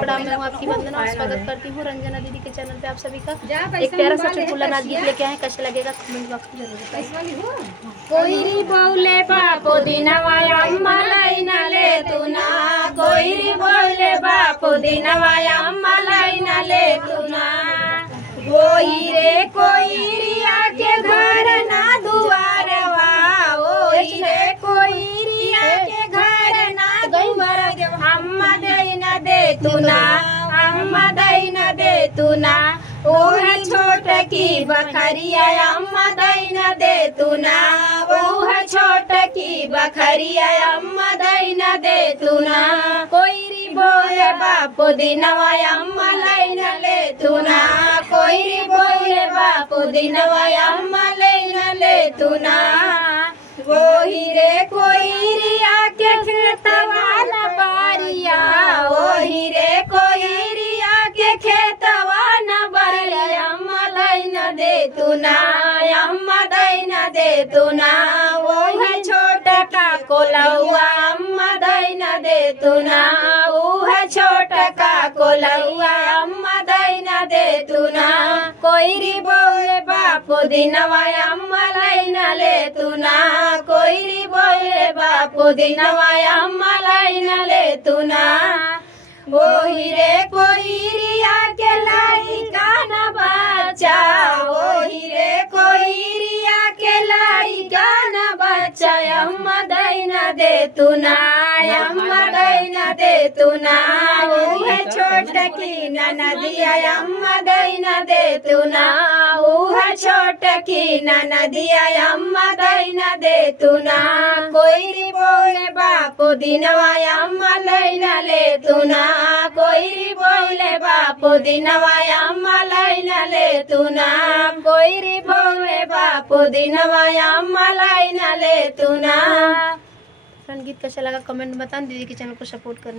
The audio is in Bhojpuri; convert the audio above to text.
प्रणाम। मैं हूँ आपकी वंदना और स्वागत करती हूँ रंजना दीदी के चैनल पे आप सभी का। एक प्यारा सा चुटकुला नाच गीत लेके आए, कैसा लगेगा कमेंट बॉक्स में जरूर बताइए। कोईरी बौले बापो दिनवा अम्मा लाइन ले तू ना, कोईरी बौले बापो दिनवा अम्मा लाइन ले तू ना। कोई रे कोईरिया के घर ना दुआरवा, ओई रे कोईरिया के घर ना दुआर, अम्मा दैन दे तू ना, अम्मा दैन दे तू ना। ओह छोट की बखरिया अम्मा दैन दे तू ना, ओह छोट की बखरिया अम्मा दैन दे तू ना। कोईरी बोले बापो दिनवा अम्मा लाइन ले तू ना, कोईरी बोले बापो दिनवा अम्मा लाइन ले तू ना। वही रे कोईरिया के खेतवा न बारिया, वही रे कोईरिया के खेतवा न बारिया, अम्मा लाइन दे तू ना, अम्मा दैन दे तू ना। वही छोटा का कोलौआ अम्मा दैन दे तू ना, वह छोटा का कोलौआ अम्मा दैन दे तू ना। कोईरी बोले बापो दिनवा अम्मा लाइन ले तू ना, कोईरी बोले बापो दिनवा अम्मा लाइन ले तू ना। वही रे कोईरिया के लइका न बच्चा, वही रे कोईरिया के लइका न बच्चा, अम्मा दैन दे तू ना, अम्मा दैन दे तू ना। ओह छोट की ननदिया अम्मा दैन दे तू ना, ओह छोट की ननदिया अम्मा दैन दे तू ना। कोईरी बोले बापो दिनवा अम्मा लाइन ले तू ना, कोईरी बोले बापो दिनवा अम्मा लाइन ले तू ना, कोईरी बोले बापो दिनवा अम्मा लाइन ले तू ना। फ्रेंड गीत कैसा लगा कमेंट में बताना, दीदी के चैनल को सपोर्ट करना।